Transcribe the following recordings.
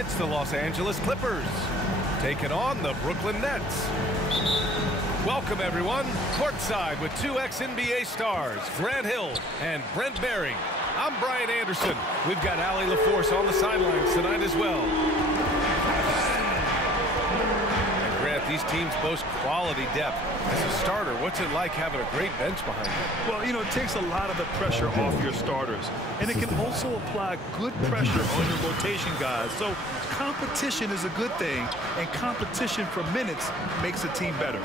It's the Los Angeles Clippers taking on the Brooklyn Nets. Welcome, everyone. Courtside with two ex-NBA stars, Grant Hill and Brent Barry. I'm Brian Anderson. We've got Allie LaForce on the sidelines tonight as well. And Grant, these teams boast quality depth. As a starter, what's it like having a great bench behind you? Well, you know, it takes a lot of the pressure off your starters. And it can also apply good pressure on your rotation guys. So competition is a good thing, and competition for minutes makes a team better.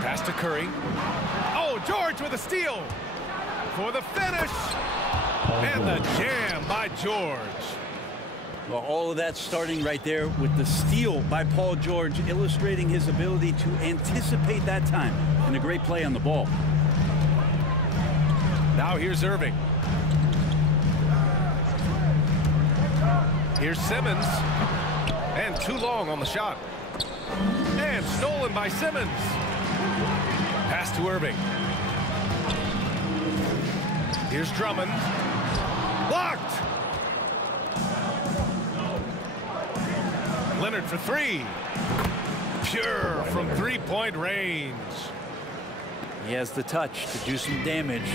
Pass to Curry. Oh, George with a steal for the finish. And the jam by George. Well, all of that starting right there with the steal by Paul George, illustrating his ability to anticipate that time, and a great play on the ball. Now here's Irving. Here's Simmons. And too long on the shot. And stolen by Simmons. Pass to Irving. Here's Drummond. Blocked. Leonard for three. Pure from three-point range. He has the touch to do some damage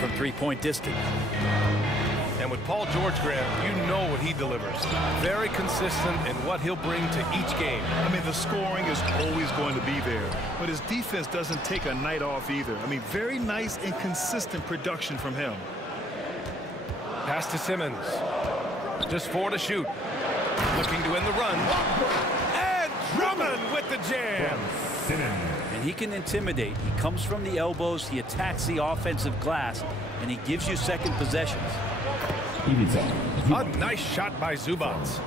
from three-point distance. And with Paul George, Grant, you know what he delivers. Very consistent in what he'll bring to each game. I mean, the scoring is always going to be there, but his defense doesn't take a night off either. I mean, very nice and consistent production from him. Pass to Simmons. Just four to shoot. Looking to win the run. And Drummond with the jam. And he can intimidate. He comes from the elbows, he attacks the offensive glass, and he gives you second possessions. A nice shot by Zubats.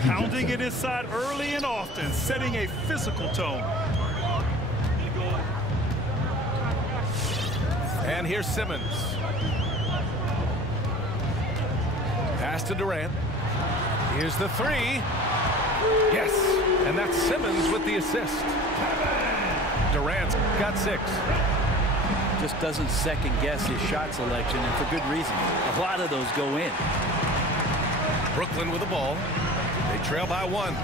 Pounding it inside early and often, setting a physical tone. And here's Simmons. Pass to Durant. Here's the three. Yes, and that's Simmons with the assist. Durant's got 6. Just doesn't second guess his shot selection, and for good reason. A lot of those go in. Brooklyn with the ball. They trail by 1.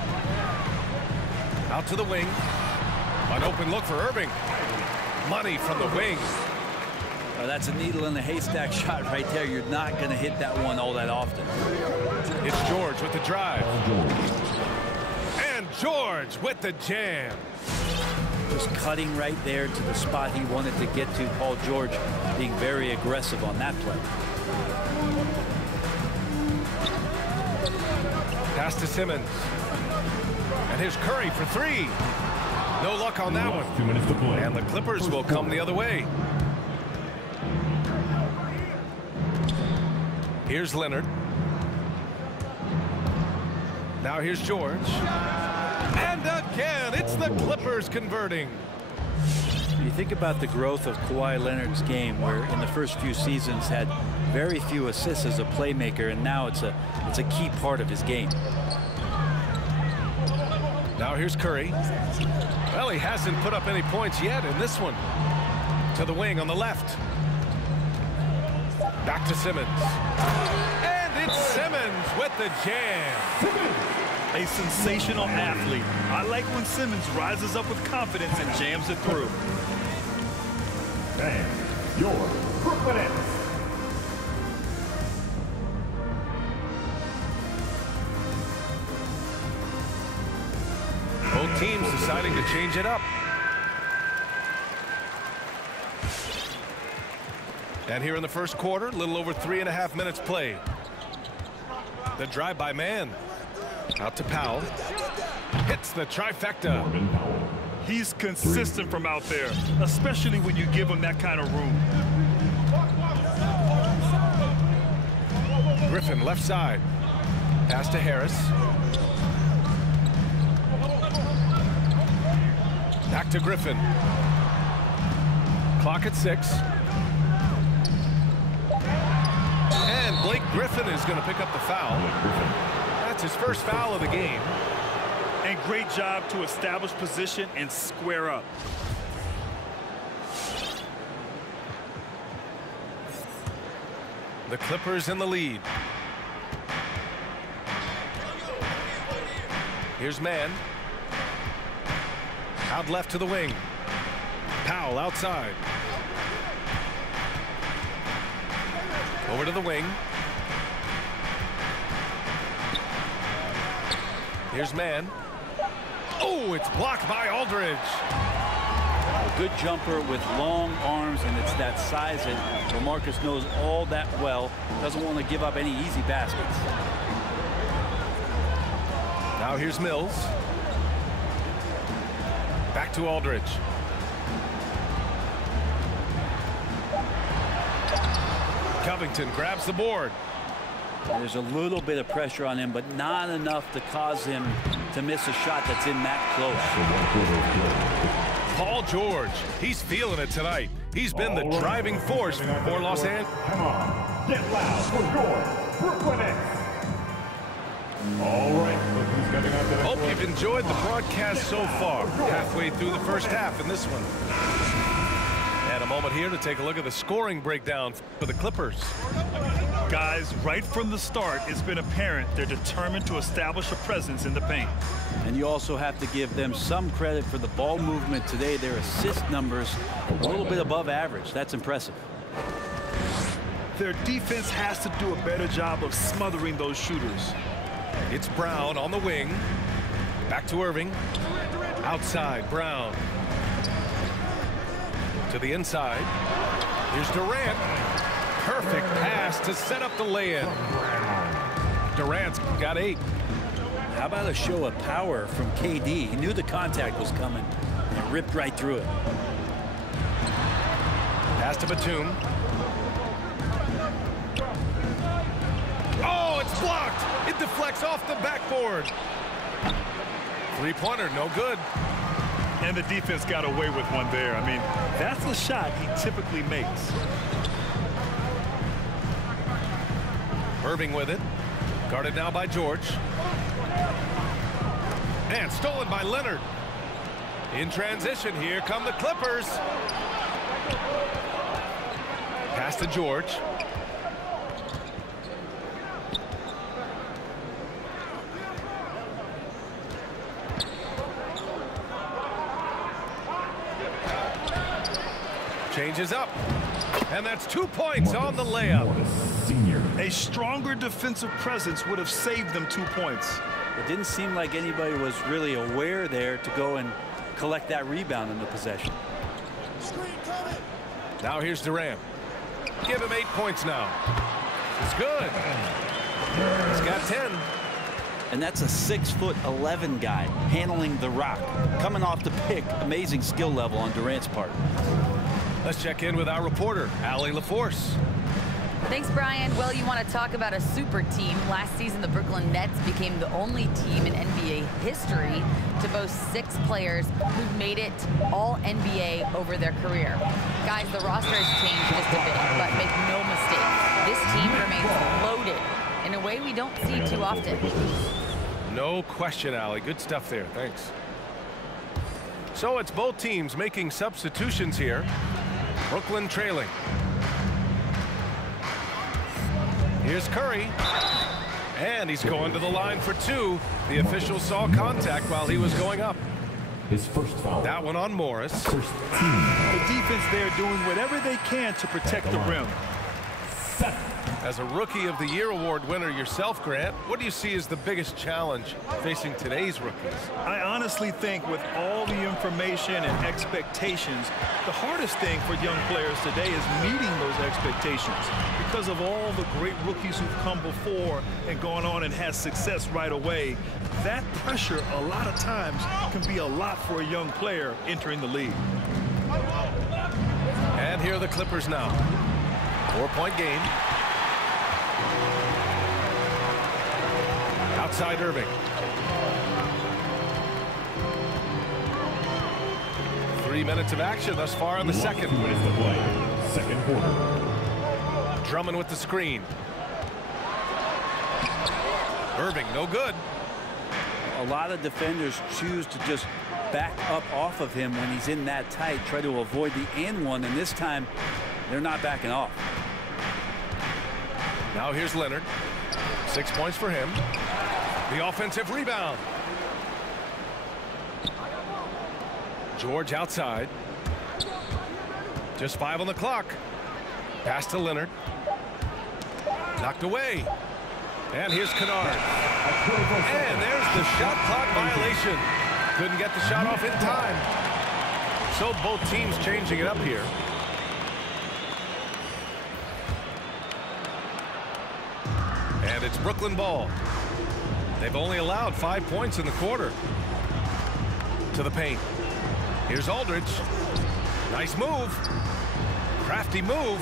Out to the wing. An open look for Irving. Money from the wing. Oh, that's a needle in the haystack shot right there. You're not going to hit that one all that often. It's George with the drive. And George with the jam. Just cutting right there to the spot he wanted to get to. Paul George being very aggressive on that play. Pass to Simmons. And here's Curry for 3. No luck on that one. 2 minutes to play. And the Clippers will come the other way. Here's Leonard. Now here's George. And again, it's the Clippers converting. You think about the growth of Kawhi Leonard's game, where in the first few seasons had very few assists as a playmaker, and now it's a key part of his game. Now here's Curry. Well, he hasn't put up any points yet in this one. To the wing on the left. Back to Simmons. And it's Simmons with the jam. A sensational athlete. I like when Simmons rises up with confidence and jams it through. And your Brooklyn Nets. Both teams deciding to change it up. And here in the first quarter, a little over 3.5 minutes played. The drive by man. Out to Powell. Hits the trifecta. He's consistent from out there, especially when you give him that kind of room. Griffin left side. Pass to Harris. Back to Griffin. Clock at 6. And Blake Griffin is going to pick up the foul. That's his first foul of the game. And great job to establish position and square up. The Clippers in the lead. Here's man. Out left to the wing. Powell outside. Over to the wing. Here's man. Oh, it's blocked by Aldridge. A good jumper with long arms, and it's that size that LaMarcus knows all that well. Doesn't want to give up any easy baskets. Now here's Mills. Back to Aldridge. Covington grabs the board. There's a little bit of pressure on him, but not enough to cause him to miss a shot that's in that close. Paul George, he's feeling it tonight. He's been the driving force for Los Angeles. Come on, get loud for your Brooklyn Nets. All right, who's coming up to the Hope you've enjoyed the broadcast so far. Halfway through the first half in this one. And a moment here to take a look at the scoring breakdown for the Clippers. Guys, right from the start, it's been apparent they're determined to establish a presence in the paint. And you also have to give them some credit for the ball movement today. Their assist numbers a little bit above average. That's impressive. Their defense has to do a better job of smothering those shooters. It's Brown on the wing. Back to Irving. Outside, Brown. To the inside. Here's Durant. Perfect pass to set up the lay-in. Durant's got 8. How about a show of power from KD? He knew the contact was coming and ripped right through it. Pass to Batum. Oh, it's blocked. It deflects off the backboard. Three-pointer, no good. And the defense got away with one there. I mean, that's the shot he typically makes. Irving with it. Guarded now by George. And stolen by Leonard. In transition, here come the Clippers. Pass to George. Changes up. And that's 2 points on the layup. A stronger defensive presence would have saved them 2 points. It didn't seem like anybody was really aware there to go and collect that rebound in the possession. Now here's Durant. Give him 8 points now. It's good. He's got 10. And that's a 6'11" guy handling the rock. Coming off the pick, amazing skill level on Durant's part. Let's check in with our reporter, Allie LaForce. Thanks, Brian. Well, you want to talk about a super team. Last season, the Brooklyn Nets became the only team in NBA history to boast 6 players who've made it all NBA over their career. Guys, the roster has changed just a bit, but make no mistake, this team remains loaded in a way we don't see too often. No question, Allie. Good stuff there. Thanks. So it's both teams making substitutions here. Brooklyn trailing. Here's Curry. And he's going to the line for 2. The official saw contact while he was going up. His first foul. That one on Morris. First team. The defense there doing whatever they can to protect the rim. As a Rookie of the Year award winner yourself, Grant, what do you see as the biggest challenge facing today's rookies? I honestly think with all the information and expectations, the hardest thing for young players today is meeting those expectations. Because of all the great rookies who've come before and gone on and had success right away, that pressure a lot of times can be a lot for a young player entering the league. And here are the Clippers now. 4-point game. Outside Irving. 3 minutes of action thus far in the second. Minutes to play. Second quarter. Drummond with the screen. Irving, no good. A lot of defenders choose to just back up off of him when he's in that tight, try to avoid the and one, and this time they're not backing off. Now here's Leonard. 6 points for him. The offensive rebound. George outside. Just 5 on the clock. Pass to Leonard. Knocked away. And here's Kennard. And there's the shot clock violation. Couldn't get the shot off in time. So both teams changing it up here. And it's Brooklyn ball. They've only allowed 5 points in the quarter. To the paint. Here's Aldridge. Nice move. Crafty move.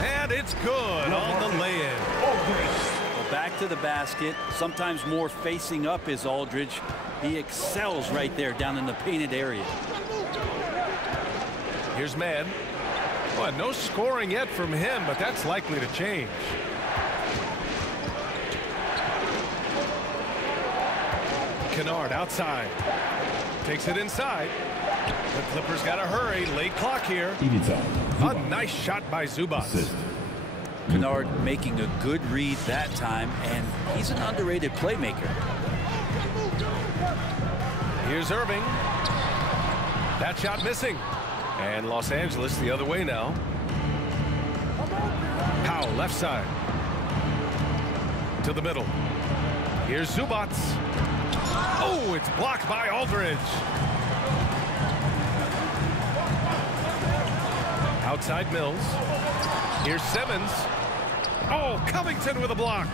And it's good on the lay-in. Well, back to the basket. Sometimes more facing up is Aldridge. He excels right there down in the painted area. Here's Mann. Well, no scoring yet from him, but that's likely to change. Kennard outside. Takes it inside. The Clippers got to hurry. Late clock here. A nice shot by Zubac. Kennard making a good read that time, and he's an underrated playmaker. Here's Irving. That shot missing. And Los Angeles the other way now. Powell left side. To the middle. Here's Zubac. Oh, it's blocked by Aldridge. Outside Mills. Here's Simmons. Oh, Covington with a block.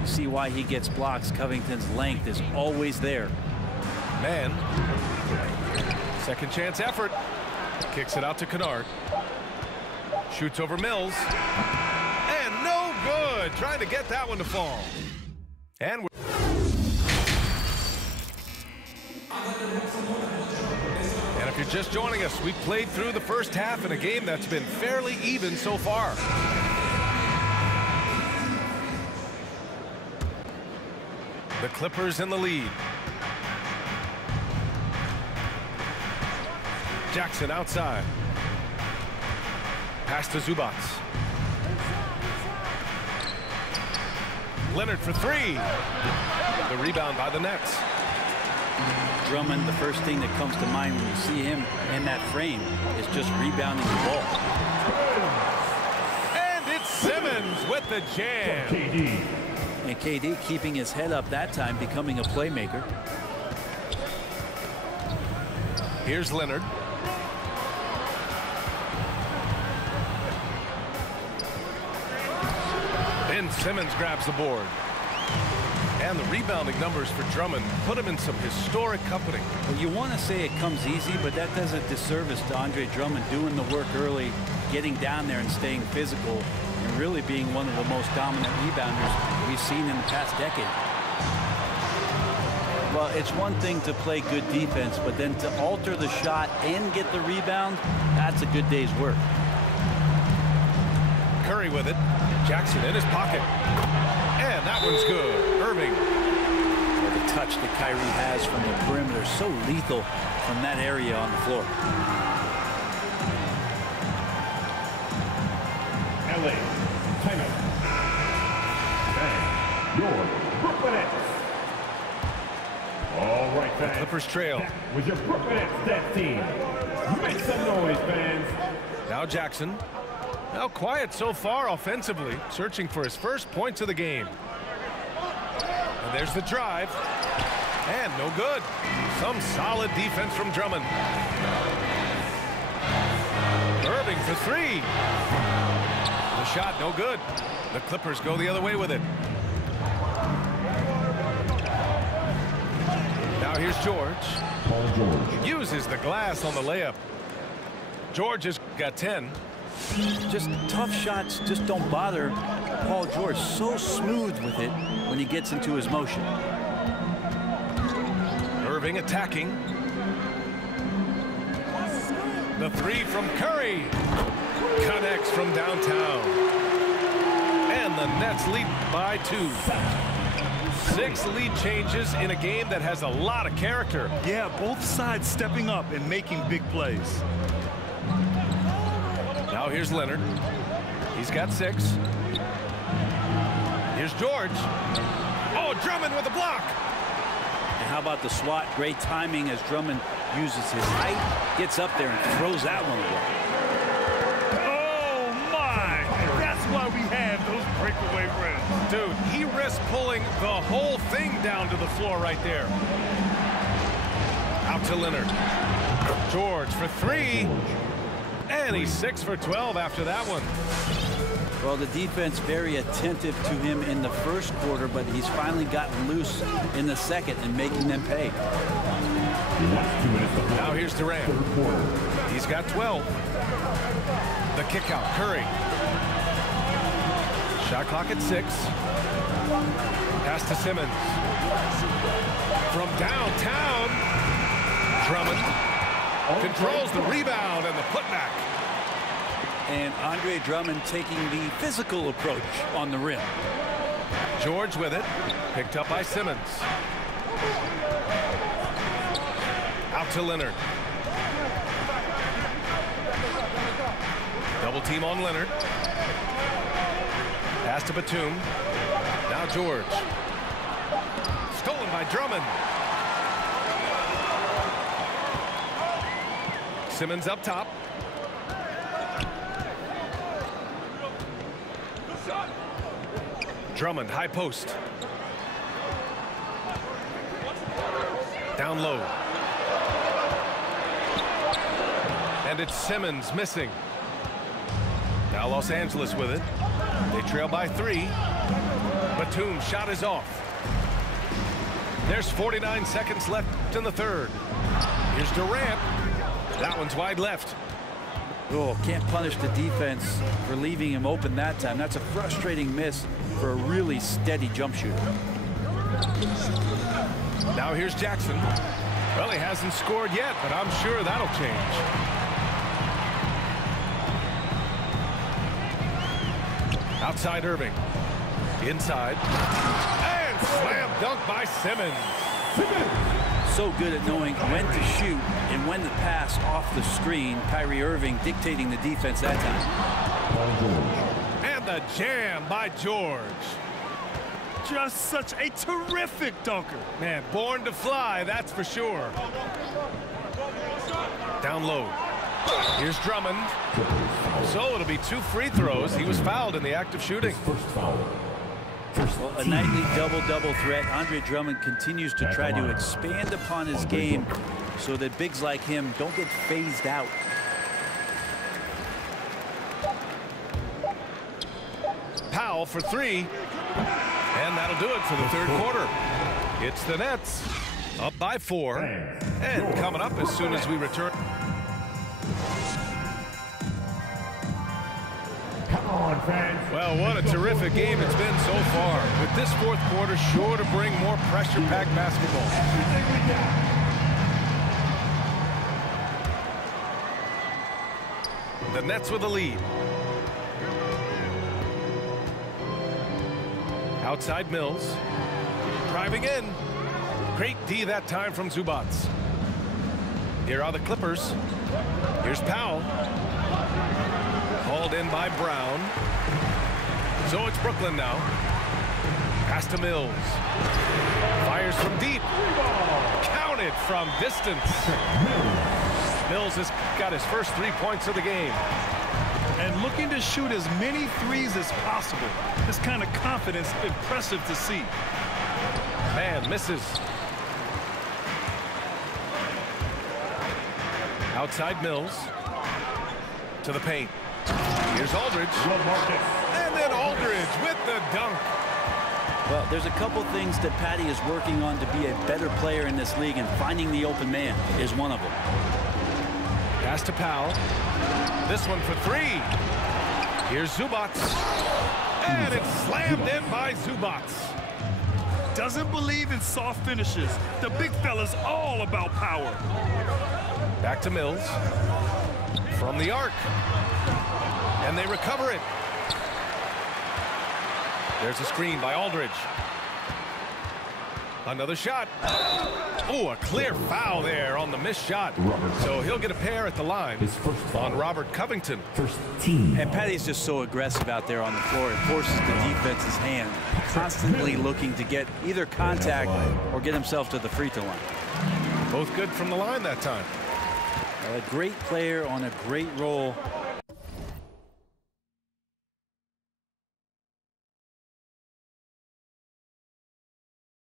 You see why he gets blocks. Covington's length is always there. Mann. Second chance effort. Kicks it out to Kennard. Shoots over Mills. And no good. Trying to get that one to fall. And if you're just joining us, we've played through the first half in a game that's been fairly even so far. The Clippers in the lead. Jackson outside. Pass to Zubac. Leonard for 3. The rebound by the Nets. Drummond, the first thing that comes to mind when you see him in that frame is just rebounding the ball. And it's Simmons with the jam. And KD keeping his head up that time, becoming a playmaker. Here's Leonard. Ben Simmons grabs the board. And the rebounding numbers for Drummond put him in some historic company. Well, you want to say it comes easy, but that does a disservice to Andre Drummond doing the work early, getting down there and staying physical, and really being one of the most dominant rebounders we've seen in the past decade. Well, it's one thing to play good defense, but then to alter the shot and get the rebound, that's a good day's work. Curry with it. Jackson in his pocket. And that one's good. Irving. Well, the touch that Kyrie has from the perimeter, so lethal from that area on the floor. LA, timeout. And your Brooklyn Nets. All right, fans. Clippers trail. That was your Brooklyn Nets stat team. Make some noise, fans. Now Jackson. Now quiet so far offensively, searching for his first points of the game. And there's the drive. And no good. Some solid defense from Drummond. Irving for 3. The shot no good. The Clippers go the other way with it. Now here's George. Paul George. Uses the glass on the layup. George has got 10. Just tough shots just don't bother Paul George. So smooth with it when he gets into his motion. Irving attacking. The 3 from Curry. Connects from downtown. And the Nets lead by 2. 6 lead changes in a game that has a lot of character. Yeah, both sides stepping up and making big plays. Now here's Leonard. He's got 6. Here's George. Oh, Drummond with a block. And how about the swat? Great timing as Drummond uses his height, gets up there and throws that one away. That's why we have those breakaway rims. Dude, he risked pulling the whole thing down to the floor right there. Out to Leonard. George for three. And he's 6 for 12 after that one. Well, the defense very attentive to him in the first quarter, but he's finally gotten loose in the second and making them pay. Now here's Durant. He's got 12. The kick out, Curry. Shot clock at 6. Pass to Simmons. From downtown, Drummond controls the rebound and the putback. And Andre Drummond taking the physical approach on the rim. George with it. Picked up by Simmons. Out to Leonard. Double team on Leonard. Pass to Batum. Now George. Stolen by Drummond. Simmons up top. Drummond, high post. Down low. And it's Simmons missing. Now Los Angeles with it. They trail by 3. Batum's shot is off. There's 49 seconds left in the third. Here's Durant. That one's wide left. Oh, can't punish the defense for leaving him open that time. That's a frustrating miss for a really steady jump shooter. Now here's Jackson. Well, he hasn't scored yet, but I'm sure that'll change. Outside Irving. Inside. And slam dunk by Simmons. So good at knowing when to shoot and when to pass off the screen. Kyrie Irving dictating the defense that time. And the jam by George. Just such a terrific dunker. Man, born to fly, that's for sure. Down low. Here's Drummond. So it'll be 2 free throws. He was fouled in the act of shooting. Well, a nightly double-double threat. Andre Drummond continues to try to expand upon his game so that bigs like him don't get phased out. Powell for 3. And that'll do it for the third quarter. It's the Nets up by 4. And coming up as soon as we return. Well, what a terrific game it's been so far. With this fourth quarter sure to bring more pressure-packed basketball. The Nets with the lead. Outside Mills. Driving in. Great D that time from Zubac. Here are the Clippers. Here's Powell. Hauled in by Brown. So it's Brooklyn now. Pass to Mills. Fires from deep. Counted from distance. Mills has got his first 3 points of the game. And looking to shoot as many threes as possible. This kind of confidence, impressive to see. Man misses. Outside Mills. To the paint. Here's Aldridge. And then Aldridge with the dunk. Well, there's a couple things that Patty is working on to be a better player in this league, and finding the open man is one of them. Pass to Powell. This one for 3. Here's Zubac. And it's slammed in by Zubac. Doesn't believe in soft finishes. The big fella's all about power. Back to Mills. From the arc. And they recover it. There's a screen by Aldridge. Another shot. Oh, a clear foul there on the missed shot. So he'll get a pair at the line on Robert Covington. First team. And Patty's just so aggressive out there on the floor. It forces the defense's hand, constantly looking to get either contact or get himself to the free throw line. Both good from the line that time. A great player on a great role.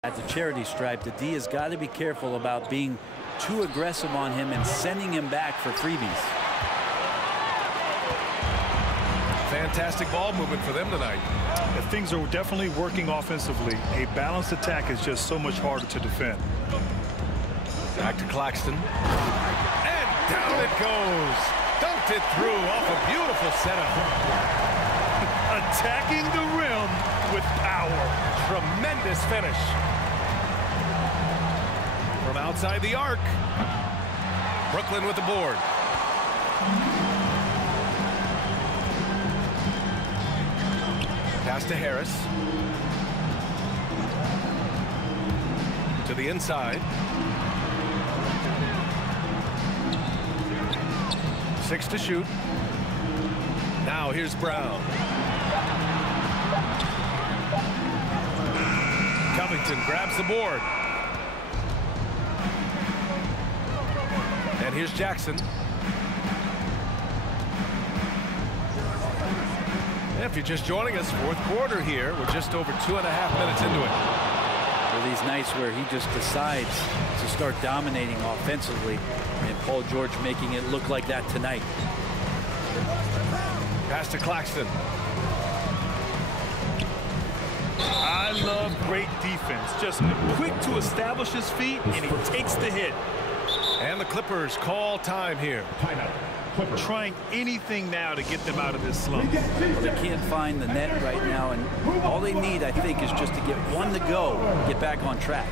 At the charity stripe, the D has got to be careful about being too aggressive on him and sending him back for freebies. Fantastic ball movement for them tonight. If things are definitely working offensively, a balanced attack is just so much harder to defend. Back to Claxton. And down it goes. Dunked it through off a beautiful setup. Attacking the rim with power. Tremendous finish. From outside the arc. Brooklyn with the board. Pass to Harris. To the inside. 6 to shoot. Now here's Brown. Covington grabs the board. And here's Jackson. If you're just joining us, fourth quarter here. We're just over 2.5 minutes into it. There are these nights where he just decides to start dominating offensively, and Paul George making it look like that tonight. Pass to Claxton. I love great defense. Just quick to establish his feet, and he takes the hit. And the Clippers call time here. Trying anything now to get them out of this slump. Well, they can't find the net right now, and all they need, I think, is just to get one to go, get back on track.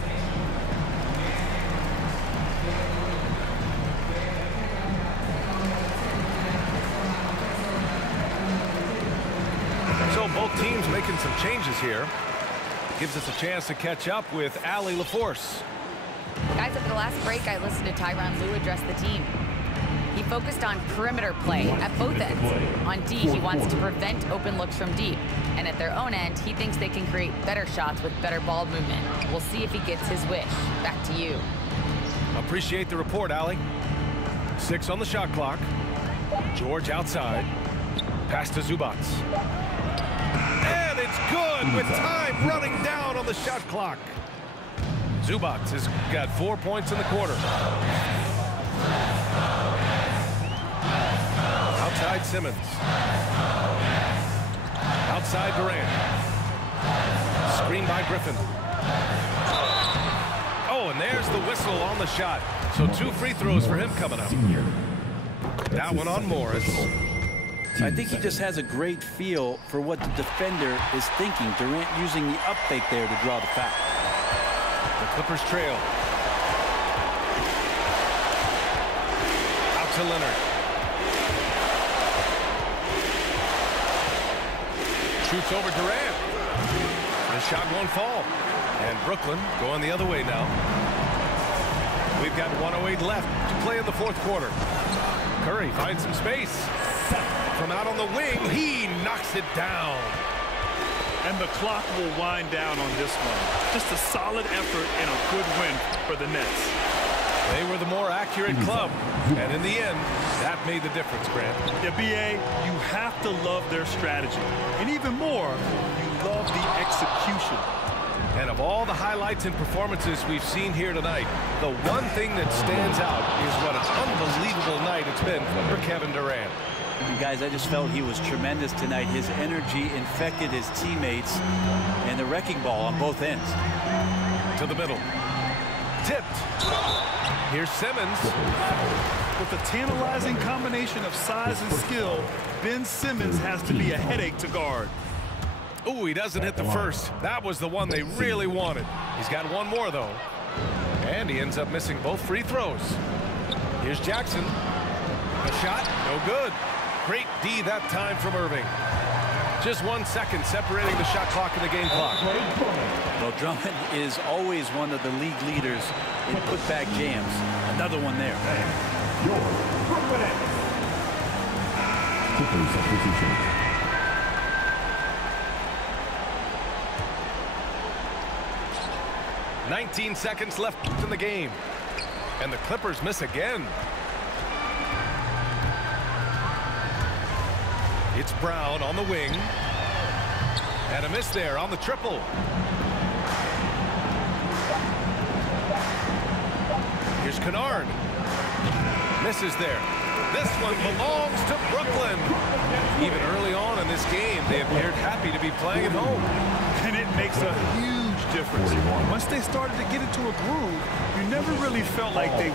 So both teams making some changes here. Gives us a chance to catch up with Allie LaForce. Guys, at the last break, I listened to Tyronn Lue address the team. He focused on perimeter play at both ends. On D, he wants to prevent open looks from deep. And at their own end, he thinks they can create better shots with better ball movement. We'll see if he gets his wish. Back to you. Appreciate the report, Allie. 6 on the shot clock. George outside. Pass to Zubats. And it's good with time running down on the shot clock. Zubats has got 4 points in the quarter. Outside Simmons. Outside Durant. Screen by Griffin. Oh, and there's the whistle on the shot. So 2 free throws for him coming up. That one on Morris. I think he just has a great feel for what the defender is thinking. Durant using the up fake there to draw the foul. The Clippers trail. Out to Leonard. Shoots over Durant. His shot won't fall. And Brooklyn going the other way now. We've got 1:08 left to play in the fourth quarter. Curry finds some space. From out on the wing, he knocks it down. And the clock will wind down on this one. Just a solid effort and a good win for the Nets. They were the more accurate club. And in the end, that made the difference, Grant. Yeah, B.A., you have to love their strategy. And even more, you love the execution. And of all the highlights and performances we've seen here tonight, the one thing that stands out is what an unbelievable night it's been for Kevin Durant. And guys, I just felt he was tremendous tonight. His energy infected his teammates, and the wrecking ball on both ends. To the middle. Tipped. Here's Simmons. With a tantalizing combination of size and skill, Ben Simmons has to be a headache to guard. Ooh, he doesn't hit the first. That was the one they really wanted. He's got one more, though. And he ends up missing both free throws. Here's Jackson. A shot, no good. Great D that time from Irving. Just 1 second separating the shot clock and the game clock. Well, Drummond is always one of the league leaders in putback jams. Another one there. Your Brooklyn Nets. Quickly substitution. "19 seconds left in the game. And the Clippers miss again. It's Brown on the wing. And a miss there on the triple. Here's Kennard. Misses there. This one belongs to Brooklyn. Even early on in this game, they appeared happy to be playing at home. And it makes a huge difference. Once they started to get into a groove, you never really felt like they